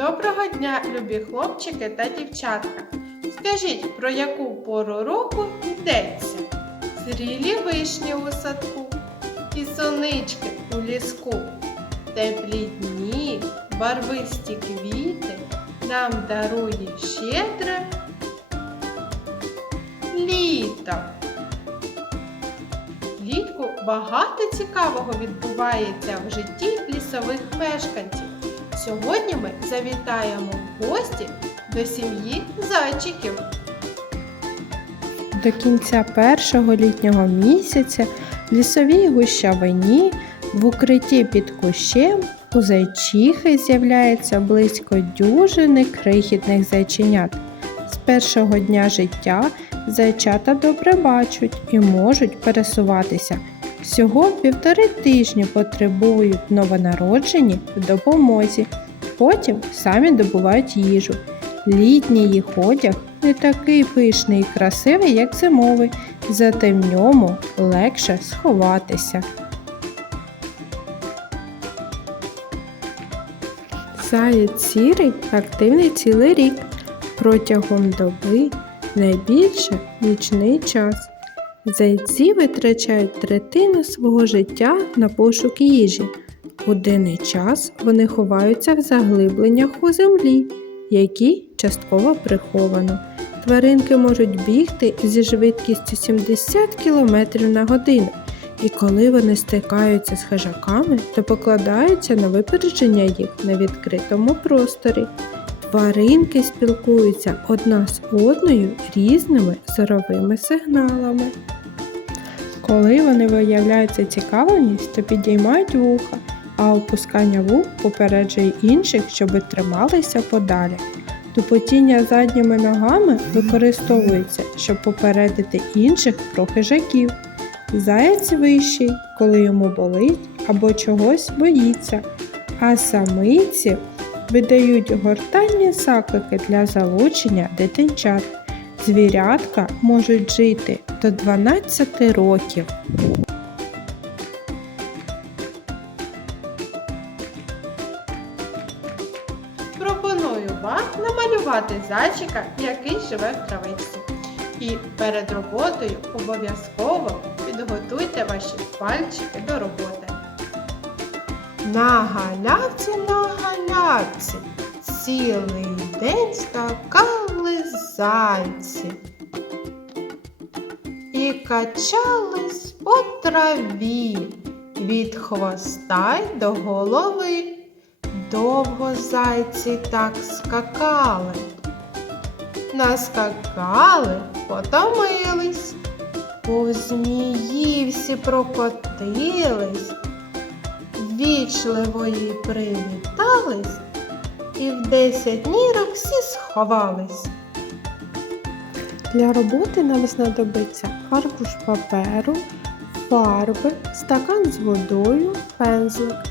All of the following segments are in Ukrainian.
Доброго дня, любі хлопчики та дівчатка. Скажіть, про яку пору року йдеться? Зрілі вишні у садку і сонички у ліску. Теплі дні, барвисті квіти нам дарує щедре літо. Влітку багато цікавого відбувається в житті лісових мешканців. Сьогодні ми завітаємо в гості до сім'ї зайчиків. До кінця першого літнього місяця в лісовій гущавині в укритті під кущем у зайчихи з'являється близько дюжини крихітних зайченят. З першого дня життя зайчата добре бачать і можуть пересуватися. Всього півтори тижні потребують новонароджені в допомозі, потім самі добувають їжу. Літній їх одяг не такий пишний і красивий, як зимовий, зате в ньому легше сховатися. Заєць сірий активний цілий рік. Протягом доби найбільше нічний час. Зайці витрачають третину свого життя на пошук їжі. У денний час вони ховаються в заглибленнях у землі, які частково приховано. Тваринки можуть бігти зі швидкістю 70 км на годину, і коли вони стикаються з хижаками, то покладаються на випередження їх на відкритому просторі. Тваринки спілкуються одна з одною різними зоровими сигналами. Коли вони виявляють зацікавленість, то підіймають вуха, а опускання вух попереджує інших, щоб трималися подалі. Тупотіння задніми ногами використовується, щоб попередити інших про хижаків. Заяць вищий, коли йому болить або чогось боїться, а самиці видають гортанні заклики для залучення дитинчат. Звірятка можуть жити до 12 років. Пропоную вам намалювати зайчика, який живе в травичці. І перед роботою обов'язково підготуйте ваші пальчики до роботи. На галявці, на галявці, цілий день скакали зайці. Качались по траві від хвоста й до голови. Довго зайці так скакали. Наскакали, потомились, по змії всі прокотились, вічливо їй привітались, і в десять нірок всі сховались. Для роботи нам знадобиться аркуш паперу, фарби, стакан з водою, пензлик.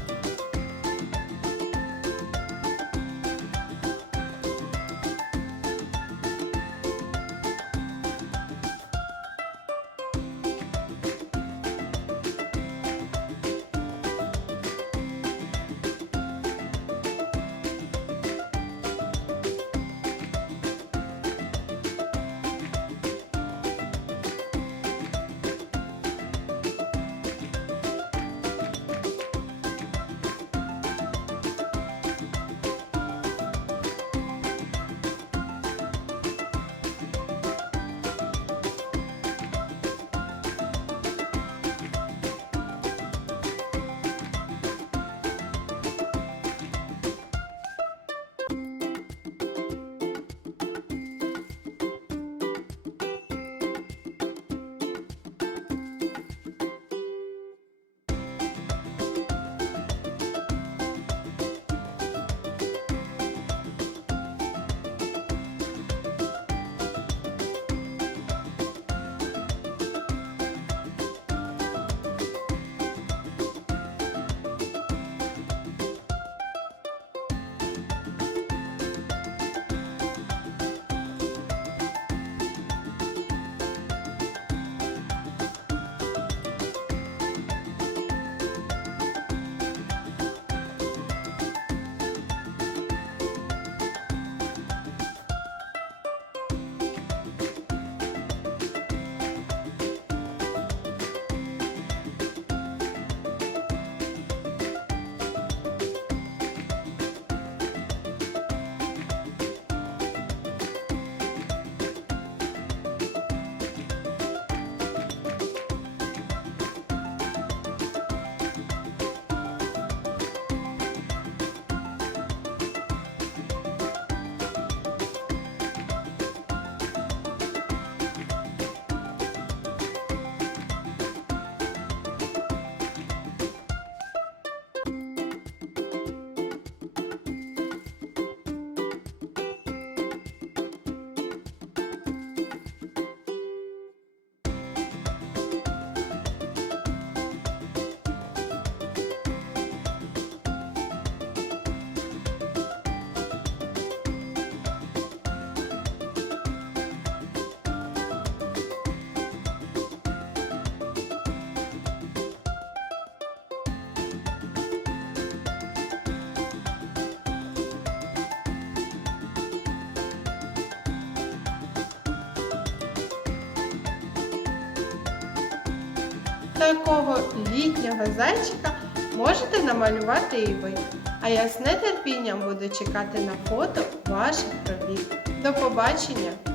Такого літнього зайчика можете намалювати і ви. А я з нетерпінням буду чекати на фото ваших робіт. До побачення!